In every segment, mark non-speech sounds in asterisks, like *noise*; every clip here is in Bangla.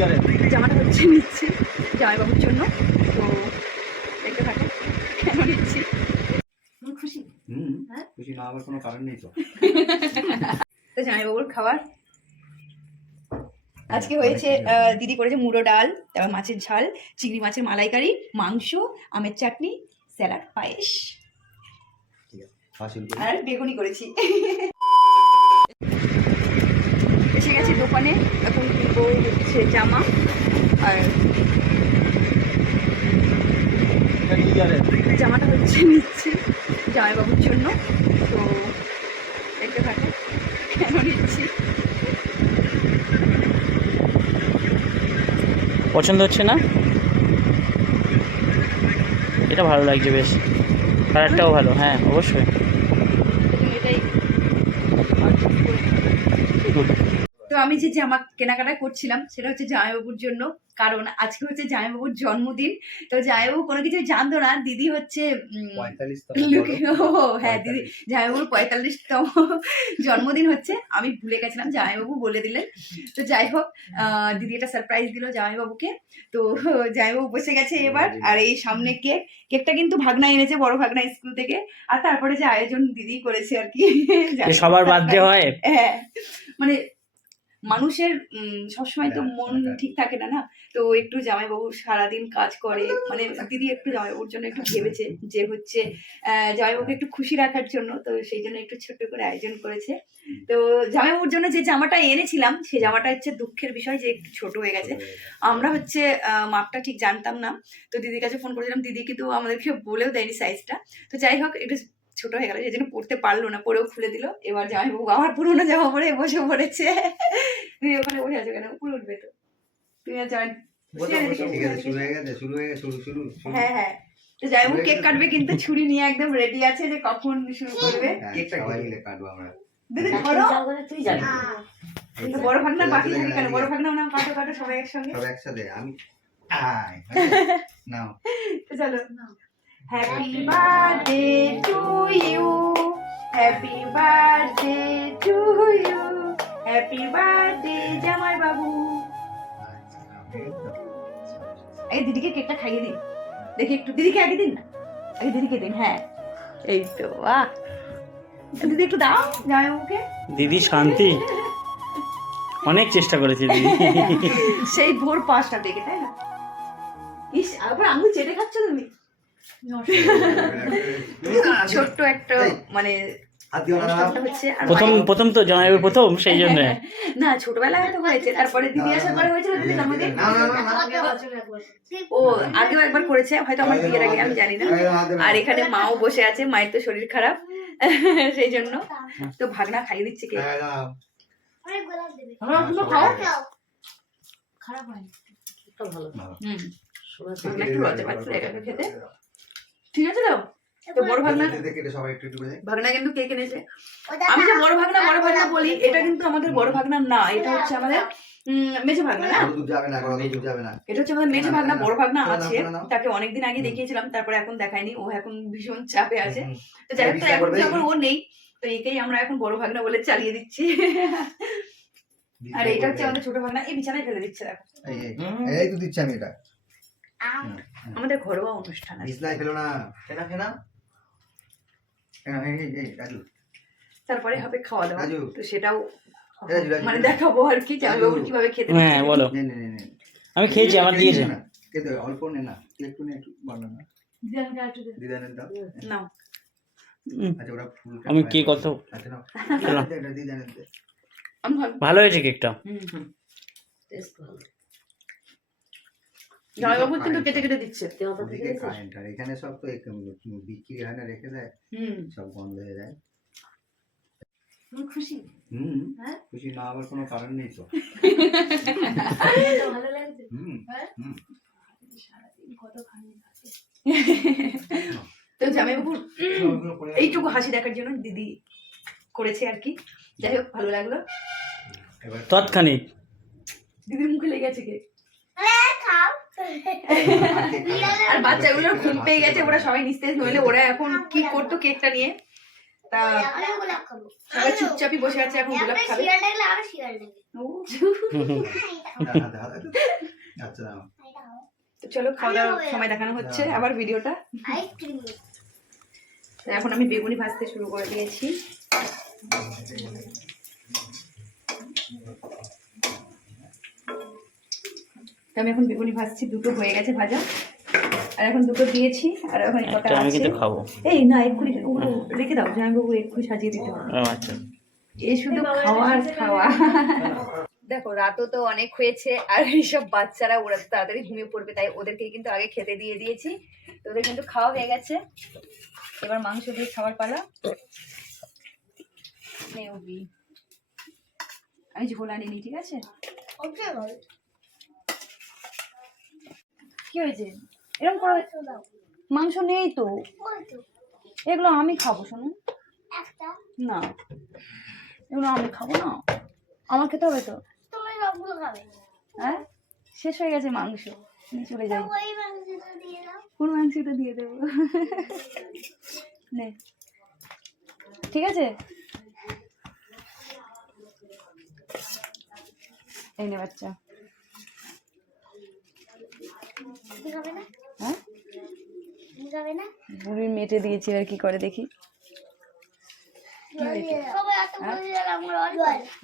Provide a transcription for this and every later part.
জামাটা হচ্ছে নিচ্ছি জামাইবাবুর জন্য। তো দেখতে থাকো কেন নিচ্ছি? খুশি? হ্যাঁ? খুশি না হওয়ার কোনো কারণ নেই তো। *laughs* তো জামাইবাবুর খাবার। আজকে হয়েছে দিদি করেছে মুড়ো ডাল তারপর মাছের ঝাল চিংড়ি মাছের মালাইকারি মাংস আমের চাটনি স্যালাড পায়েস। আর বেগুনি করেছি। *laughs* এসে গেছে দোকানে। এখন কিনবো হচ্ছে জামা আর জামাটা হচ্ছে নিচ্ছি জামাইবাবুর জন্য। তো দেখতে থাকো, কেন নিচ্ছি? পছন্দ হচ্ছে না? এটা ভালো লাগছে বেশ। কালারটাও ভালো হ্যাঁ অবশ্যই প্রথমে এটাই তো আমি যে জামা কেনাকাটা করছিলাম সেটা হচ্ছে জামাইবাবুর জন্য। কারণ আজকে হচ্ছে জামাইবাবুর জন্মদিন। তো জামাইবাবু কোনো কিছু জানতো না। দিদি হচ্ছে হ্যাঁ দিদি জামাইবাবুর পঁয়তাল্লিশতম জন্মদিন হচ্ছে। আমি ভুলে গেছিলাম জামাইবাবু বলে দিলেন। তো যাই হোক আহ, দিদি একটা সারপ্রাইজ দিল জামাইবাবুকে। তো জামাইবাবু বসে গেছে এবার। আর এই সামনে কেক কেকটা কিন্তু ভাগনা এনেছে বড় ভাগনা স্কুল থেকে। আর তারপরে যে আয়োজন দিদি করেছে আর কি। সবার বার্থডে হয়। হ্যাঁ। মানে মানুষের সবসময় তো হ্যাঁ, মন হ্যাঁ। ঠিক থাকে না না? তো একটু জামাইবাবু সারাদিন কাজ করে মানে দিদি একটু জামাইবাবুর জন্য একটু ভেবেছে যে হচ্ছে জামাইবাবুকে একটু খুশি রাখার জন্য তো সেই জন্য একটু ছোট্ট করে আয়োজন করেছে। তো জামাইবাবুর জন্য যে জামাটা এনেছিলাম সেই জামাটা হচ্ছে দুঃখের বিষয় যে একটু ছোট হয়ে গেছে। আমরা হচ্ছে মাপটা ঠিক জানতাম না। তো দিদির কাছে ফোন করেছিলাম দিদি কিন্তু আমাদেরকে বলেও দেয়নি সাইজটা তো যাই হোক একটু ছোট হয়ে গেল সেই জন্য পড়তে পারল না পরেও খুলে দিল। এবার জামাইবাবু আবার পুরোনো জামা পরে বসে পড়েছে। তুমি ওখানে বসে আছো কেন? উপরে উঠবে তো। তুমি আর জামাই হয়ে হয়ে গেছে শুরু শুরু শুরু। হ্যাঁ হ্যাঁ। তো জামাইবাবু কেক কাটবে কিন্তু ছুরি নিয়ে একদম রেডি আছে যে কখন শুরু করবে। হ্যাঁ, মিলে কাটবো আমরা। দিদি ধরো। তুই জানি বড় ভাগনা বাকি থাকে কেন? বড় ভাগনা না কাটো কাটো সবাই একসঙ্গে। একসাথে আমি নাও। চলো। Happy birthday to you happy birthday to you happy birthday জামাই বাবু। এই দিদিকে কেকটা খাইয়ে দিন। দেখি একটু। দিদিকে আগে দিন না? আগে দিদিকে দিন হ্যাঁ। এই তো বাহ। দিদি একটু দাও জামাইবাবুকে। দিদি শান্তি। অনেক চেষ্টা করেছে দিদি। সেই ভোর পাঁচটা থেকে তাই না? ইস আবার আঙুল চেটে খাচ্ছ তুমি? ছোট্ট একটা মানে প্রথম মায়ের- প্রথম তো প্রথম সেই জন্য। *laughs* না ছোটবেলায় তো হয়েছে তারপরে দিদি আসার পরে হয়েছিল দিদি জন্মদিন। ও আগেও একবার করেছে হয়তো আমার বিয়ের আগে আমি জানি না। আর এখানে মাও বসে আছে মায়ের তো শরীর খারাপ। *laughs* সেই জন্য। তো ভাগনা খাইয়ে দিচ্ছে কে হ্যাঁ, খারাপ হয়নি। ভালো। হুম। খেতে। ঠিক আছে তো? তো বড় ভাগনা কেটে দে, কেটে সবাই একটু একটু ভাগনা কিন্তু এনেছে আমি যে বড় ভাগনা বড় ভাগনা বলি এটা কিন্তু আমাদের বড় ভাগনা না এটা হচ্ছে আমাদের ভাগনা না? অত দূর যাবে না এখন অত দূর যাবে না। এটা হচ্ছে আমাদের মেজো ভাগনা বড় ভাগনা আছে। তাকে অনেকদিন আগে দেখিয়েছিলাম তারপরে এখন দেখায়নি ও এখন ভীষণ চাপে আছে। তো যাই হোক এখন যখন ও নেই তো একেই আমরা এখন বড় ভাগনা বলে চালিয়ে দিচ্ছি। আর এটা হচ্ছে আমাদের ছোট ভাগনা এই বিছানায় ফেলে দিচ্ছে দেখো। এই, এই, এই তো দিচ্ছি আমি এটা। আমাদের ঘরোয়া অনুষ্ঠান বিছনায় ফেলো না। ফেনা ফেনা তারপরে হবে খাওয়া দাওয়া। তো সেটাও মানে দেখাবো আর কি জামাইবাবুর রাজু। কীভাবে খেতে হ্যাঁ বলো। আমি খেয়েছি আমার দিয়েছে। না। খেতে অল্প নে না একটু নে একটু বানানো না। দিদানের দাও। নাও। উম, আচ্ছা ওরা ফুল আমি কে কত আচ্ছা ভালো ভালো হয়েছে কেকটা। হুম হুম। কিন্তু কেটে কেটে দিচ্ছে ওদিকে কারেন্ট আর এখানে সব তো বিক্রি এখানে রেখে দেয় সব বন্ধ হয়ে যায়। খুশি? হুম হ্যাঁ? খুশি না হওয়ার কোনো কারণ নেই তো। ভালো লাগছে? হুম হুম। তো জামাইবাবুর সবগুলো পড়ে গেছে। এইটুকু হাসি দেখার জন্য দিদি করেছে আর কি। যাই হোক ভালো লাগল। তৎক্ষণিক। দিদির মুখে লেগে আছে কে? *laughs* আর বাচ্চাগুলোর ঘুম পেয়ে গেছে ওরা সবাই নিস্তেজ নইলে ওরা এখন কি করতো কেকটা নিয়ে? তা সবাই চুপচাপই বসে আছে এখন গোলাপ খাবে। আচ্ছা তো চলো খাওয়া দাওয়ার সময় দেখানো হচ্ছে হ্যাঁ। আবার ভিডিওটা। এখন আমি বেগুনি ভাজতে শুরু করে দিয়েছি। তো আমি এখন বেগুনি ভাজছি দুটো হয়ে গেছে ভাজা। আর এখন দুটো দিয়েছি আর এখন কটা একটা আমি কিন্তু খাব। এই না এক্ষুনি ওগুলো রেখে দাও জামাইবাবু এক্ষুনি সাজিয়ে দিতে হবে। আচ্ছা। এই শুধু খাওয়া আর খাওয়া। দেখো রাতও তো অনেক হয়েছে আর এইসব বাচ্চারা ওরা তো তাড়াতাড়ি ঘুমিয়ে পড়বে তাই ওদেরকে কিন্তু আগে খেতে দিয়ে দিয়েছি। তো ওদের কিন্তু খাওয়া হয়ে গেছে। এবার মাংস দিয়ে খাবার পালা। আমি ঝোল আনিনি ঠিক আছে? ওকে কি হয়েছে? এরকম করে মাংস নেই তো। এগুলো আমি খাব শোনো। না। এগুলো আমি খাব না। আমার খেতে হবে তো। হ্যাঁ? শেষ হয়ে গেছে মাংস। চলে যাই। কোন মাংসটা দিয়ে দেবো। নে। ঠিক আছে? এই নে বাচ্চা। হ্যাঁ? বুড়ির মেটে দিয়েছি আর কি করে দেখি?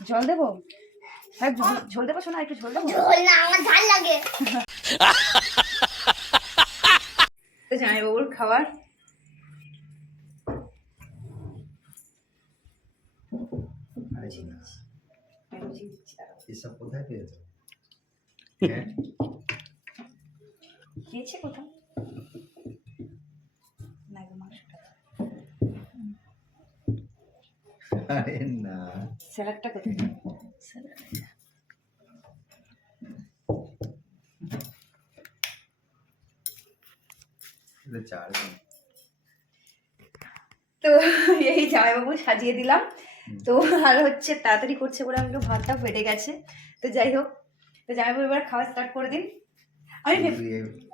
জল দেবো? হ্যাঁ ঝোল- দেবো শোনা একটু ঝোল দেবো? ঝোল না আমার ঝাল লাগে। তো জামাইবাবুর খাবার। এসব কোথায় পেয়েছ? *laughs* হ্যাঁ? খেয়েছে কোথাও আরে না। স্যালাডটা কোথায়? তো এই জামাইবাবু সাজিয়ে দিলাম। তো আর হচ্ছে তাড়াতাড়ি করছে বলে আমি একটু ভাতটা ফেটে গেছে। তো যাই হোক তো জামাইবাবু এবার খাওয়া স্টার্ট করে দিন। আমি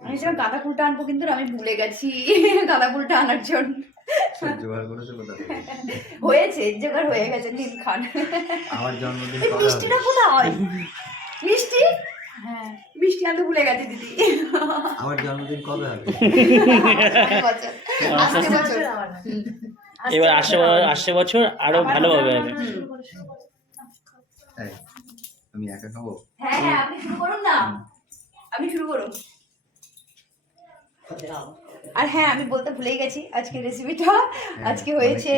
আমি সেরকম গাঁদা ফুলটা আনব কিন্তু আমি ভুলে গেছি *laughs* গাঁদা ফুলটা আনার জন্য। হয়েছে জোগাড় হয়ে গেছে নিন খান। আমার জন্মদিন মিষ্টিটা কোথায়? মিষ্টি? হ্যাঁ। মিষ্টি আনতে ভুলে গেছে দিদি। আমার জন্মদিন কবে হবে? বছর। আসছে বছর। হুম। এবার আসছে আসছে বছর আরও ভালোভাবে হবে। আমি একা খাব? হ্যাঁ হ্যাঁ আপনি শুরু করুন না। আপনি শুরু করুন। আর হ্যাঁ আমি বলতে ভুলেই গেছি আজকে রেসিপিটা আজকে হয়েছে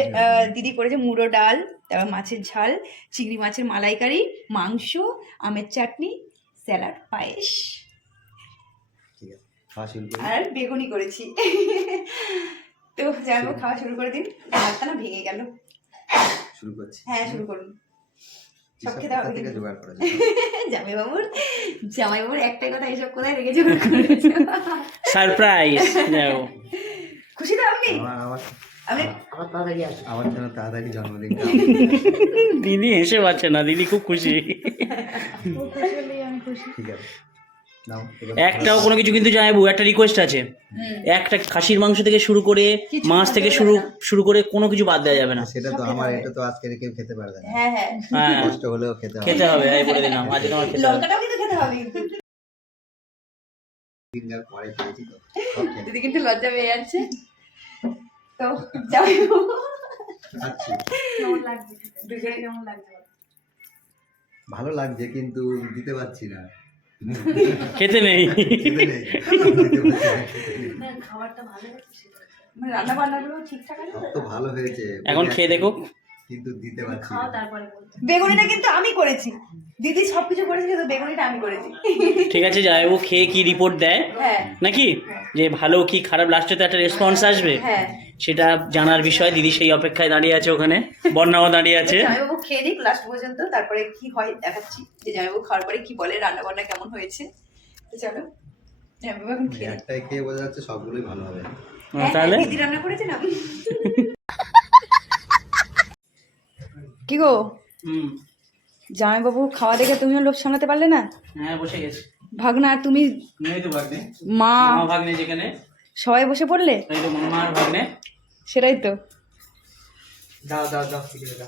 দিদি করেছে মুড়ো ডাল তারপর মাছের ঝাল চিংড়ি মাছের মালাইকারি মাংস আমের চাটনি স্যালাড পায়েস। করি। আর বেগুনি করেছি। তো যাব খাওয়া শুরু করে দিন। ভাতটা না ভেঙে গেল। শুরু করছি। হ্যাঁ শুরু করুন সব এসব খেতে হবে কোথা *laughs* থেকে। জোগাড় করেছ? একটাই কথা কোথায় রেখে জোগাড় করেছ? সারপ্রাইজ দেখো খুশি তো আপনি? আমার আমার আপনি আবার তাড়াতাড়ি আসবে আমার জন্য তাড়াতাড়ি জন্মদিন। দিদি হেসে পাচ্ছে না দিদি খুব খুশি। ঠিক আছে। একটাও কোনো কিছু কিন্তু জানাব একটা রিকোয়েস্ট আছে। একটা খাসির মাংস থেকে শুরু করে মাছ থেকে শুরু শুরু করে কোনো কিছু বাদ দেওয়া যাবে না। সেটা তো আমার এটা তো আজকে কেউ খেতে পারবে না। হ্যাঁ হ্যাঁ। হ্যাঁ। কষ্ট হলেও খেতে হবে। খেতে হবে এই বলে দিলাম আজকে তোমার খেতে হবে। লঙ্কাটাও কিন্তু খেতে হবে। দিন পরে খেয়েছি তো দিদি কিন্তু লজ্জা পেয়ে যাচ্ছে। তো দুজনে কেমন লাগছে? ভালো লাগছে কিন্তু দিতে পারছি না। খেতে নেই। মানে রান্না বান্নাগুলো ঠিকঠাক আছে? তো ভালো হয়েছে। এখন খেয়ে দেখো। কিন্তু দিতে পারছি বেগুনিটা কিন্তু আমি করেছি। দিদি সবকিছু করেছে কিন্তু বেগুনিটা আমি করেছি। ঠিক আছে যাইবো খেয়ে কি রিপোর্ট দেয়? হ্যাঁ। নাকি? যে ভালো কি খারাপ লাস্টে তো একটা রেসপন্স আসবে? হ্যাঁ। সেটা জানার বিষয় দিদি সেই অপেক্ষায় দাঁড়িয়ে আছে ওখানে বন্যাও দাঁড়িয়ে আছে। জামাইবাবু খেয়ে দিক লাস্ট পর্যন্ত তারপরে কি হয় দেখাচ্ছি। যে জামাইবাবু খাওয়ার পরে কি বলে রান্না বান্না কেমন হয়েছে। তো চলো জামাইবাবু এখন খেয়ে একটাই খেয়ে বোঝা যাচ্ছে সবগুলোই ভালো হবে। তাহলে? হ্যাঁ, দিদি রান্না করেছে না? কি গো? হুম। জামাইবাবু খাওয়া দেখে তুমিও লোভ সামলাতে পারলে না? হ্যাঁ বসে গেছি। ভাগনা আর তুমি নেই তো ভাগ্নে। মা। ভাগ্নে যেখানে। সবাই বসে পড়লে? তাই তো মামা আর ভাগ্নে। সেটাই তো। দাও দাও দাও ঠিক আছে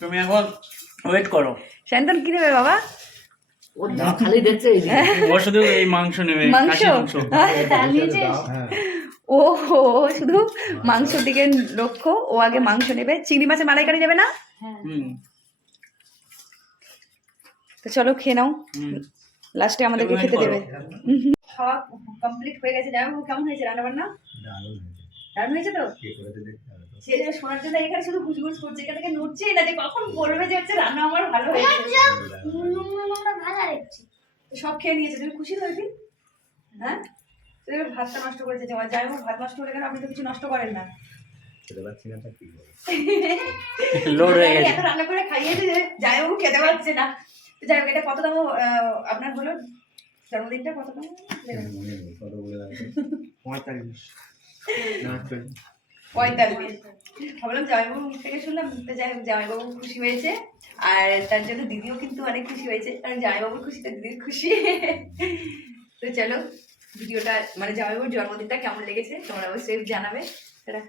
তুমি এখন ওয়েট করো। শান্তন কি দেবে বাবা? ও খালি দেখছে এই দিকে। ও শুধু এই মাংস নেবে মাংস? মাংস। হ্যাঁ, হ্যাঁ। ও শুধু মাংসর দিকে লক্ষ্য ও আগে মাংস নেবে। চিংড়ি মাছের মালাইকারি নেবে না? তো চলো খেয়ে নাও। লাস্টে আমাদেরকে খেতে দেবে। খাওয়া কমপ্লিট হয়ে গেছে। জামাইবাবু কেমন হয়েছে রান্না বান্না? দারুণ হয়েছে। তো? সে শোনার জন্য এখানে শুধু ঘুষঘুষ করছে। এখান থেকে নড়ছেই না যে কখন বলবে যে হচ্ছে রান্না আমার ভালো হয়েছে। ভালো সব খেয়ে নিয়েছে। তুমি খুশি তো হয়েছি হ্যাঁ? ভাতটা নষ্ট করেছে জামাই যাই হোক ভাত নষ্ট হলে কেন আপনি তো কিছু নষ্ট করেন না? *laughs* লোড হয়ে গেছে। এত রান্না করে খাইয়েছে যাই হোক খেতে পারছে না। তো যাই হোক এটা কত দাম আপনার হলো? জন্মদিনটা কত দাম পঁয়তাল্লিশ। পঁয়তাল্লিশ। ভাবলাম জামাইবাবু মুখ থেকে শুনলাম তো যাই হোক জামাইবাবু খুশি হয়েছে। আর তার জন্য দিদিও কিন্তু অনেক খুশি হয়েছে। কারণ জামাইবাবুর খুশিতে দিদির খুশি। তো চলো ভিডিওটা মানে জামাইবাবুর জন্মদিনটা কেমন লেগেছে তোমরা অবশ্যই জানাবে। তারা